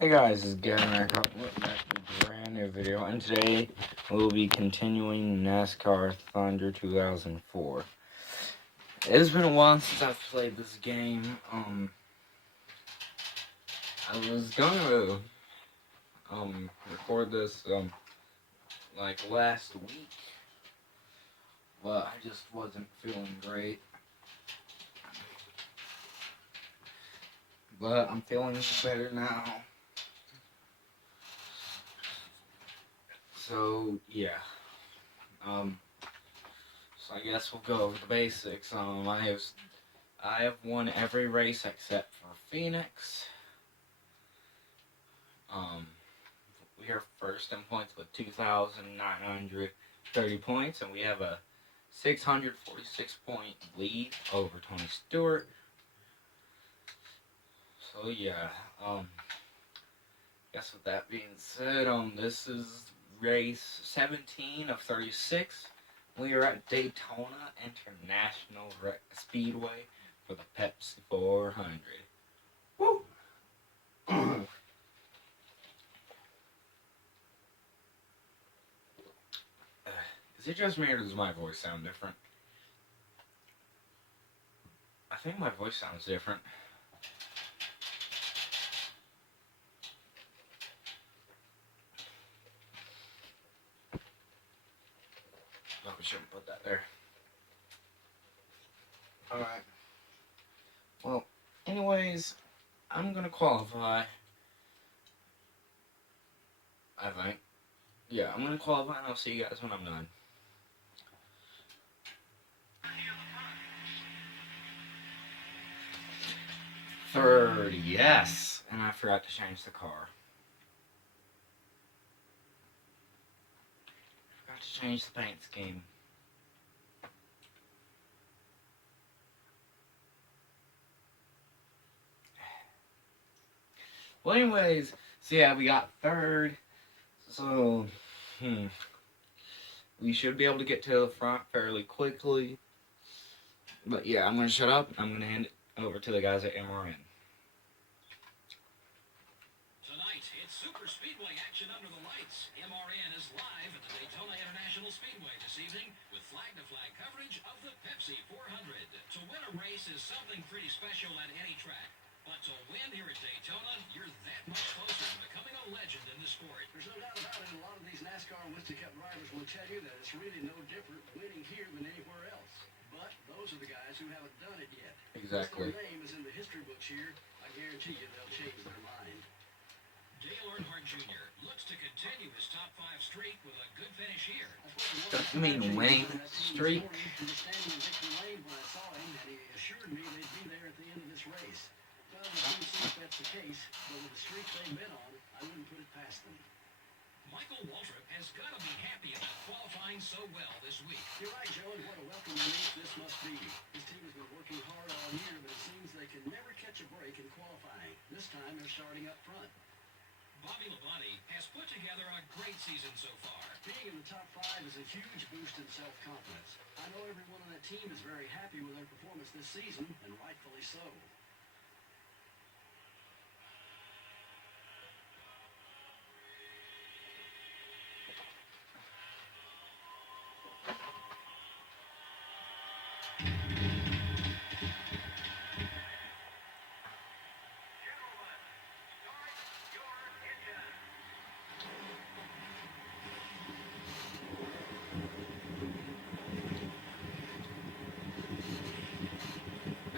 Hey guys, it's Gavin back with a brand new video, and today we'll be continuing NASCAR Thunder 2004. It has been a while since I've played this game. I was gonna record this like last week, but I just wasn't feeling great. But I'm feeling better now. So yeah. So I guess we'll go over the basics. I have won every race except for Phoenix. We are first in points with 2,930 points, and we have a 646 point lead over Tony Stewart. So yeah, guess with that being said, this is race 17 of 36. We are at Daytona International Speedway for the Pepsi 400. Woo! Is it just me or does my voice sound different? I think my voice sounds different. Oh, we shouldn't put that there. Alright. Well, anyways, I'm gonna qualify. I think. Yeah, I'm gonna qualify and I'll see you guys when I'm done. Third, yes. And I forgot to change the car. Forgot to change the paint scheme. Well, anyways, so yeah, we got third. So, we should be able to get to the front fairly quickly. But yeah, I'm going to shut up. I'm going to hand it over to the guys at MRN. Tonight, it's Super Speedway action under the lights. MRN is live at the Daytona International Speedway this evening with flag-to-flag coverage of the Pepsi 400. To win a race is something pretty special at any track. But to win here at Daytona, you're that much closer to becoming a legend in the sport. There's no doubt about it. A lot of these NASCAR and Winston Cup drivers will tell you that it's really no different winning here than anywhere else. But those are the guys who haven't done it yet. Exactly. Once their name is in the history books here, I guarantee you they'll change their mind. Dale Earnhardt Jr. looks to continue his top 5 streak with a good finish here. Don't you mean winning streak? He was standing in victory lane when I saw him, and he assured me they'd be there at the end of this race. Well, we'll see if that's the case, but with the streak they've been on, I wouldn't put it past them. Michael Waltrip has got to be happy about qualifying so well this week. You're right, Joe, and what a welcome relief this must be. His team has been working hard all year, but it seems they can never catch a break in qualifying. This time they're starting up front. Bobby Labonte has put together a great season so far. Being in the top 5 is a huge boost in self-confidence. I know everyone on that team is very happy with their performance this season, and rightfully so.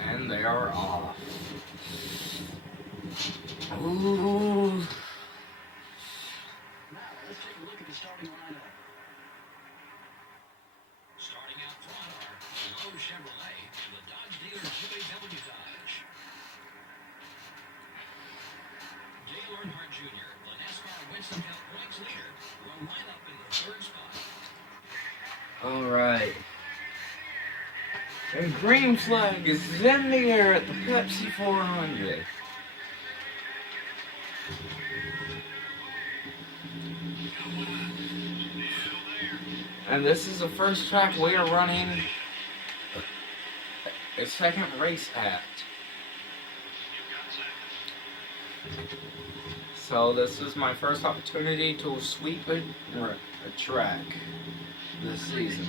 And they are off. Ooh. Now, let's take a look at the starting lineup. Starting out front are Lowe Chevrolet and the Dodge dealer UAW Dodge. Dale Earnhardt Jr., the NASCAR Winston Cup points leader, will line up in the 3rd spot. Alright. A green flag is in the air at the Pepsi 400. And this is the first track we are running a second race at. So this is my first opportunity to sweep a track this season.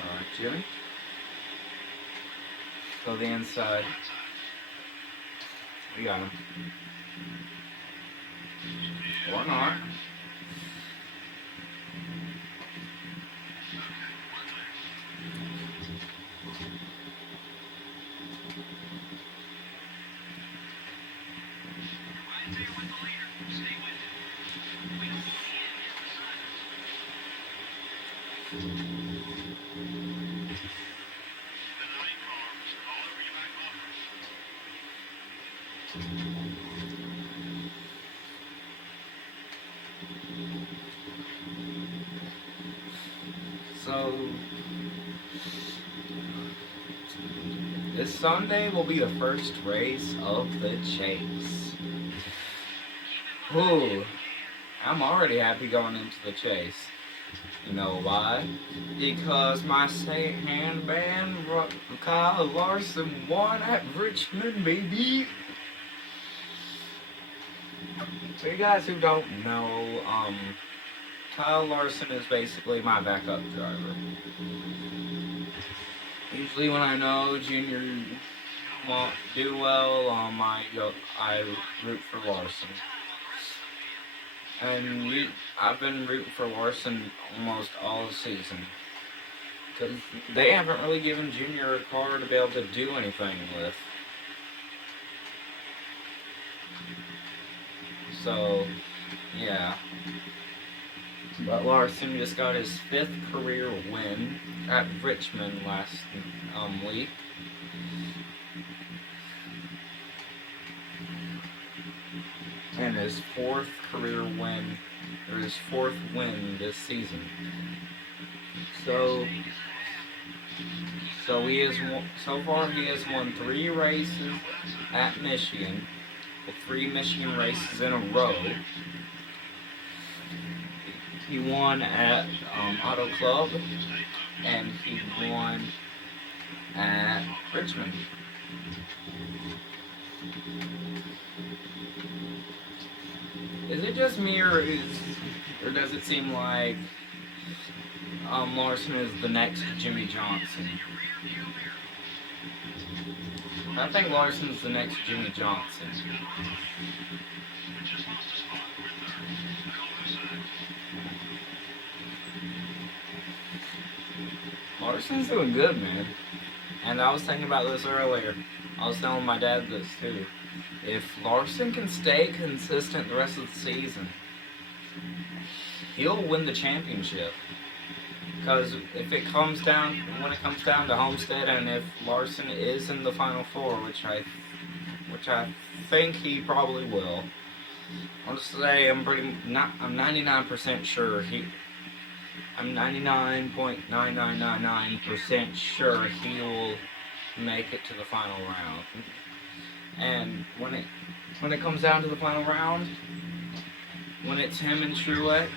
Alright, Jimmy. Go the inside. We got him. Or not. So this Sunday will be the first race of the chase. Ooh, I'm already happy going into the chase. You know why? Because my state handband, Kyle Larson, won at Richmond, baby. So you guys who don't know, Kyle Larson is basically my backup driver. Usually when I know Junior won't do well, I root for Larson. And I've been rooting for Larson almost all season. Because they haven't really given Junior a car to be able to do anything with. So, yeah. But Larson just got his 5th career win at Richmond last week. And his 4th career win, or his 4th win this season. So so far he has won 3 races at Michigan, 3 Michigan races in a row. He won at Auto Club, and he won at Richmond. Is it just me, or does it seem like Larson is the next Jimmy Johnson? I think Larson's the next Jimmy Johnson. Larson's doing good, man. And I was thinking about this earlier. I was telling my dad this too. If Larson can stay consistent the rest of the season, he'll win the championship. Because when it comes down to Homestead, and if Larson is in the Final Four, which I think he probably will, I'll just say I'm 99% sure I'm 99.9999% sure he will make it to the final round. And when it comes down to the final round, when it's him and Truex,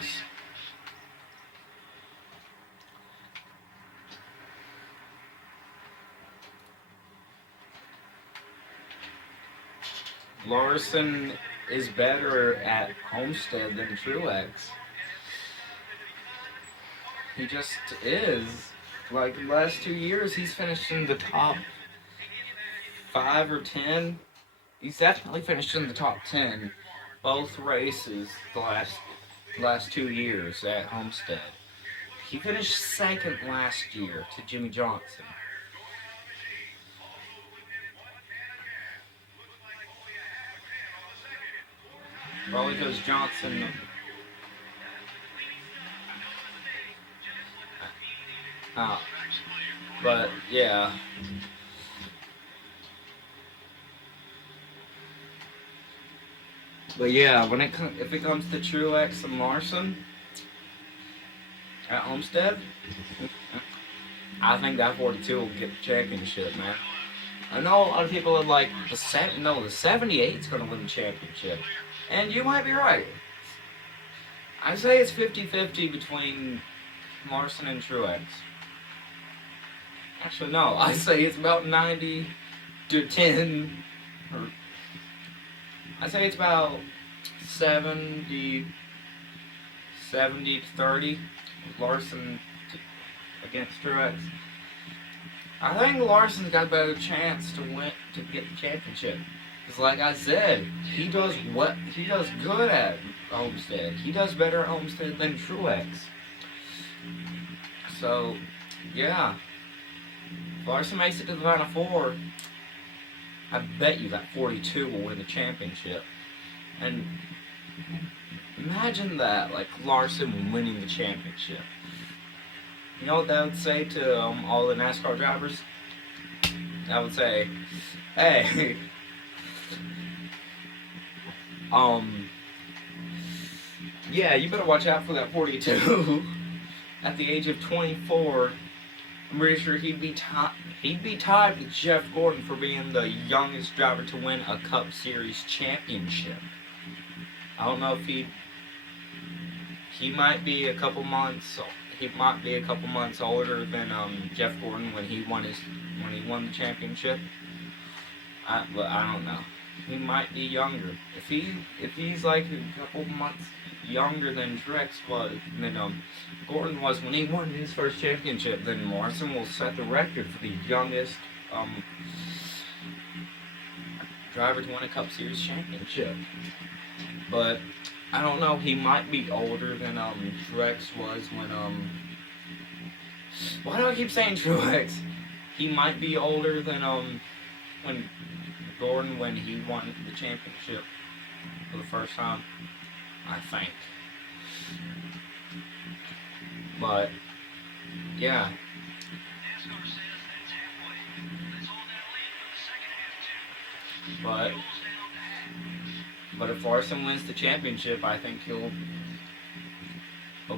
Larson is better at Homestead than Truex. He just is. Like, the last 2 years, he's finished in the top 5 or 10. He's definitely finished in the top 10 both races the last 2 years at Homestead. He finished 2nd last year to Jimmy Johnson. Probably because Johnson... but, yeah. But yeah, if it comes to Truex and Larson at Homestead, I think that 42 will get the championship, man. I know a lot of people are like, the 78 is going to win the championship. And you might be right. I say it's 50-50 between Larson and Truex. Actually, no. I say it's about 90 to 10. Or I say it's about 70, 70 to 30. Larson against Truex. I think Larson's got a better chance to win to get the championship. Because, like I said, he does good at Homestead. He does better at Homestead than Truex. So, yeah, if Larson makes it to the Final Four, I bet you that 42 will win the championship. And imagine that, like Larson winning the championship. You know what that would say to all the NASCAR drivers? I would say, hey, yeah, you better watch out for that 42. At the age of 24, I'm pretty sure he'd be tied with Jeff Gordon for being the youngest driver to win a Cup Series championship. I don't know if he might be a couple months older than Jeff Gordon when he won the championship. But I don't know. He might be younger. If he's like a couple months younger than Gordon was when he won his first championship, then Larson will set the record for the youngest driver to win a Cup Series championship. But I don't know. He might be older than Truex was when Why do I keep saying Truex? He might be older than when Gordon when he won the championship for the first time. I think. But yeah. NASCAR says that's halfway. Let's hold that lead for the second half, too. But Almost down to half. But if Larson wins the championship, I think he'll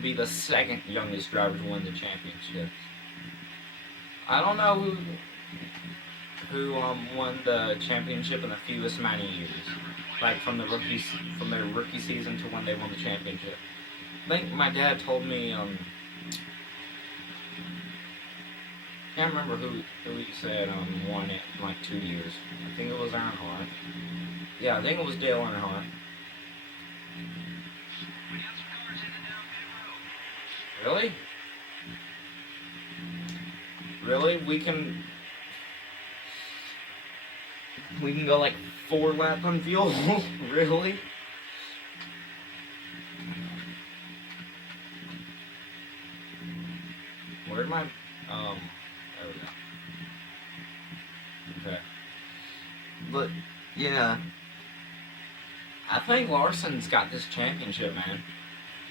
be the second youngest driver to win the championship. I don't know who won the championship in the fewest amount of years, like from their rookie season to when they won the championship. I think my dad told me can't remember who he said won it in like 2 years. I think it was Earnhardt. Yeah, I think it was Dale Earnhardt. We got some cars headed down pit road. Really? Really? We can go like 4 laps on fuel? Really? Where'd my there we go. Okay. But yeah, I think Larson's got this championship, man.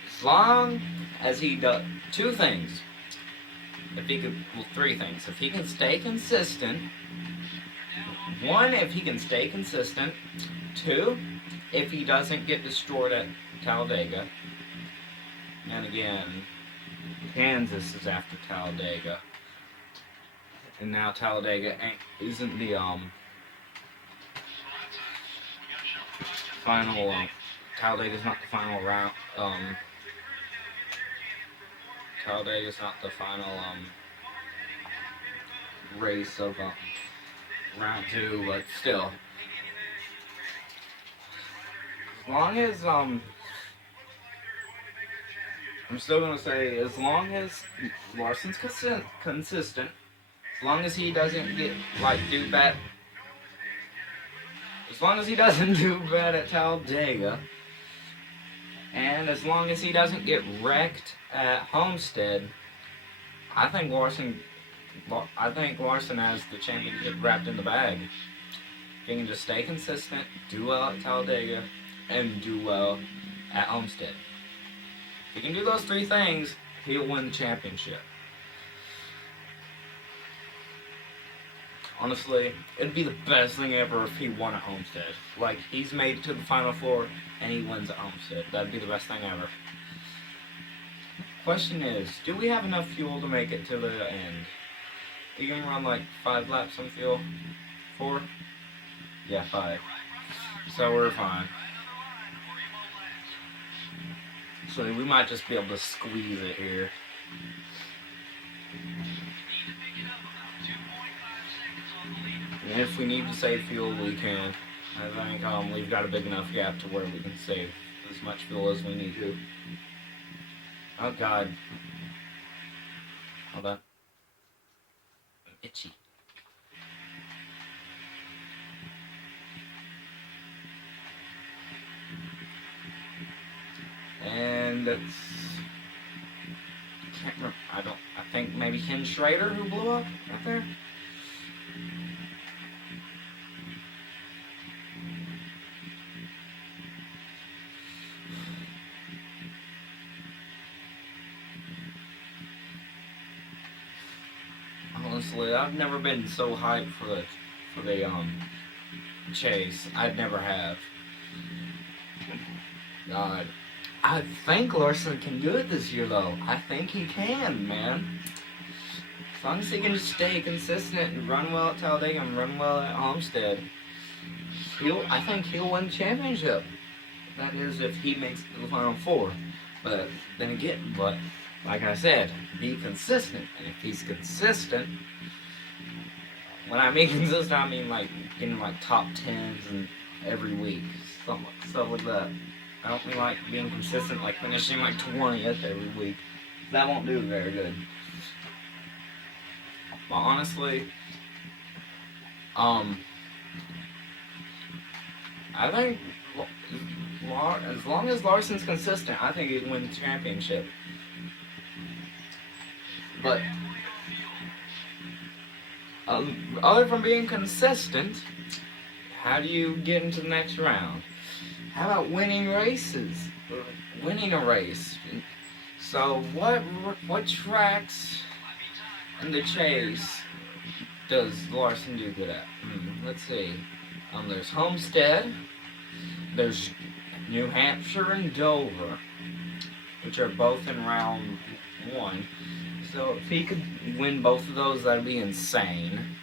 As long as he does 2 things. If he could, well, 3 things. If he can stay consistent. 1, if he can stay consistent. 2, if he doesn't get destroyed at Talladega. And again, Kansas is after Talladega. And now Talladega isn't the final. Talladega's not the final round. Talladega's not the final race of round 2, but still, as long as I'm still gonna say, as long as Larson's consistent, as long as he doesn't get do bad, as long as he doesn't do bad at Talladega, and as long as he doesn't get wrecked at Homestead, I think Larson has the championship wrapped in the bag. If he can just stay consistent, do well at Talladega, and do well at Homestead. If he can do those 3 things, he'll win the championship. Honestly, it'd be the best thing ever if he won at Homestead. Like, he's made it to the Final Four, and he wins at Homestead. That'd be the best thing ever. Question is, do we have enough fuel to make it to the end? You can run like 5 laps on fuel? 4? Yeah, 5. So we're fine. So we might just be able to squeeze it here. And if we need to save fuel, we can. I think we've got a big enough gap to where we can save as much fuel as we need to. Oh God. Hold on. I'm itchy. And it's... I can't remember. I think maybe Ken Schrader who blew up right there. Honestly, I've never been so hyped for the chase. I'd never have. God. I think Larson can do it this year, though. I think he can, man. As long as he can just stay consistent and run well at Talladega and run well at Homestead, I think he'll win the championship. That is, if he makes it to the Final Four. But then again, like I said, be consistent. And if he's consistent, when I mean consistent, I mean like getting like top 10s and every week, stuff like that. I don't mean like being consistent, like finishing like 20th every week. That won't do very good. But honestly, I think as long as Larson's consistent, I think he'd win the championship. But other from being consistent, how do you get into the next round? How about winning races? Winning a race. So what tracks in the chase does Larson do good at? Let's see. There's Homestead. There's New Hampshire and Dover, which are both in round 1. So if he could win both of those, that'd be insane.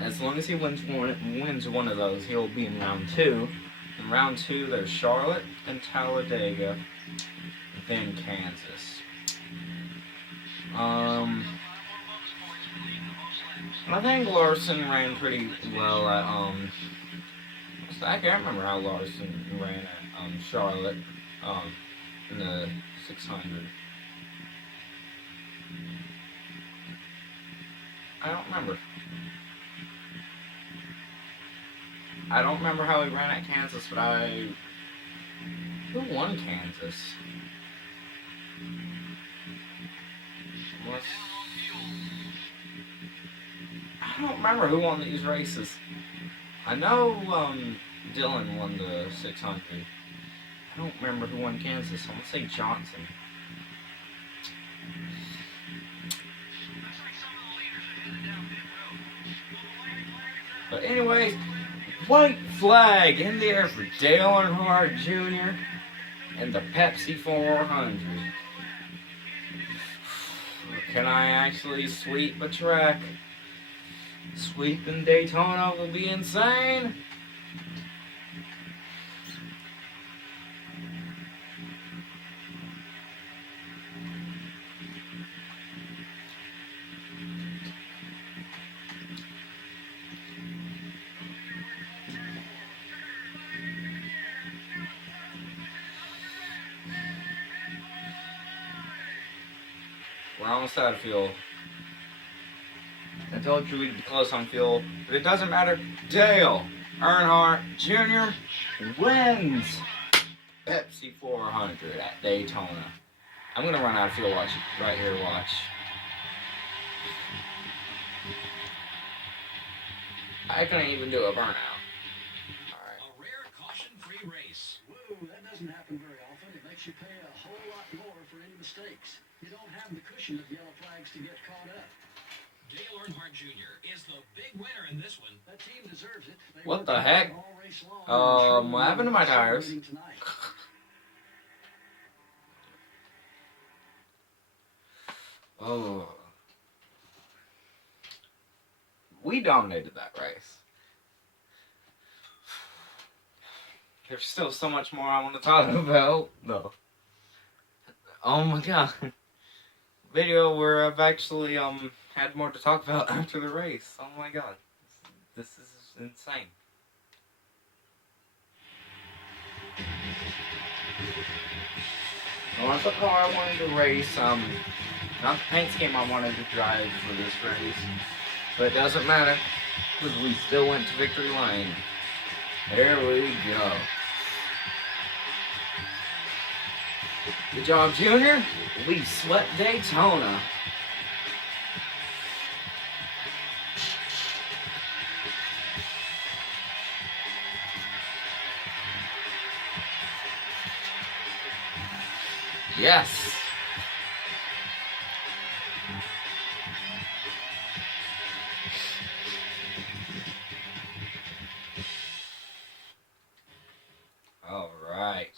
As long as he wins one of those, he'll be in round 2. In round 2, there's Charlotte and Talladega, then Kansas. I think Larson ran pretty well at I can't remember how Larson ran at Charlotte in the 600. I don't remember. I don't remember how he ran at Kansas, but who won Kansas? I don't remember who won these races. I know Dylan won the 600. I don't remember who won Kansas. I'm gonna say Johnson. But anyways, white flag in the air for Dale Earnhardt Jr. and the Pepsi 400. Can I actually sweep a track? Sweeping Daytona will be insane. We're almost out of fuel. I told you we'd be close on fuel, but it doesn't matter. Dale Earnhardt Jr. wins Pepsi 400 at Daytona. I'm gonna run out of fuel. Watch right here. Watch. I couldn't even do a burnout. Alright. A rare caution-free race. Whoa, that doesn't happen very often. It makes you pay a whole lot more for any mistakes. You don't have the cushion of yellow flags to get caught up. Dale Earnhardt Jr. is the big winner in this one. That team deserves it. What the heck? What happened to my tires? Oh. We dominated that race. There's still so much more I want to talk about. No. Oh my god. video where I've actually had more to talk about after the race. Oh my god. This is insane. Well, that's the car I wanted to race. Not the paint scheme I wanted to drive for this race. But it doesn't matter, because we still went to victory lane. There we go. Good job, Junior. We swept Daytona. Yes. All right.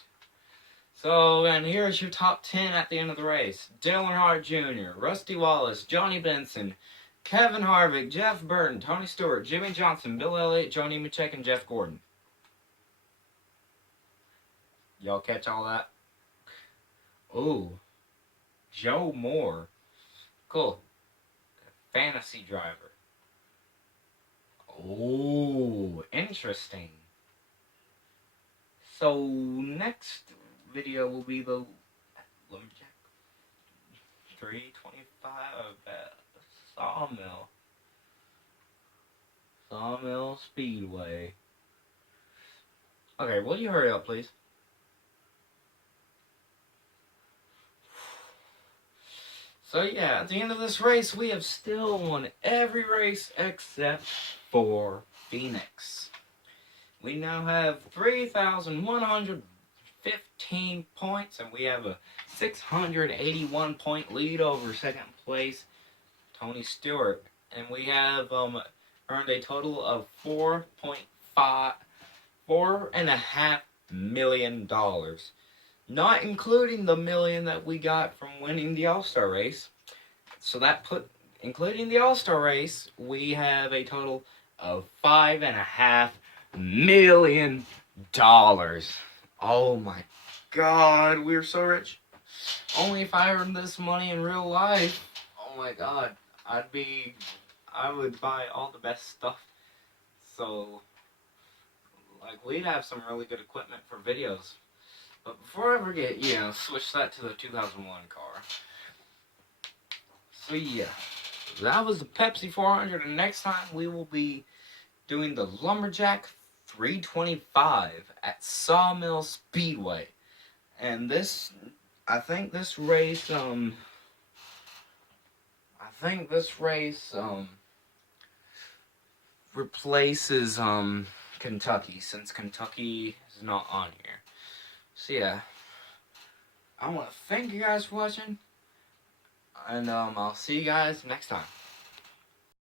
So, and here's your top 10 at the end of the race. Dale Earnhardt Jr., Rusty Wallace, Johnny Benson, Kevin Harvick, Jeff Burton, Tony Stewart, Jimmy Johnson, Bill Elliott, Joni Nemechek, and Jeff Gordon. Y'all catch all that? Ooh. Joe Moore. Cool. Fantasy driver. Ooh, interesting. So, next video will be the Lumberjack 325 Sawmill Speedway. Okay, will you hurry up, please? So yeah, at the end of this race, we have still won every race except for Phoenix. We now have 3,115 points, and we have a 681 point lead over second place, Tony Stewart. And we have earned a total of $4.5 million. Not including the million that we got from winning the All-Star race. So including the All-Star race, we have a total of $5.5 million. Oh my god, we're so rich. Only if I earned this money in real life, oh my god, I would buy all the best stuff. So, like, we'd have some really good equipment for videos. But before I forget, switch that to the 2001 car. So yeah, that was the Pepsi 400, and next time we will be doing the Lumberjack 325 at Sawmill Speedway. And I think this race replaces Kentucky, since Kentucky is not on here. So yeah, I want to thank you guys for watching, and I'll see you guys next time.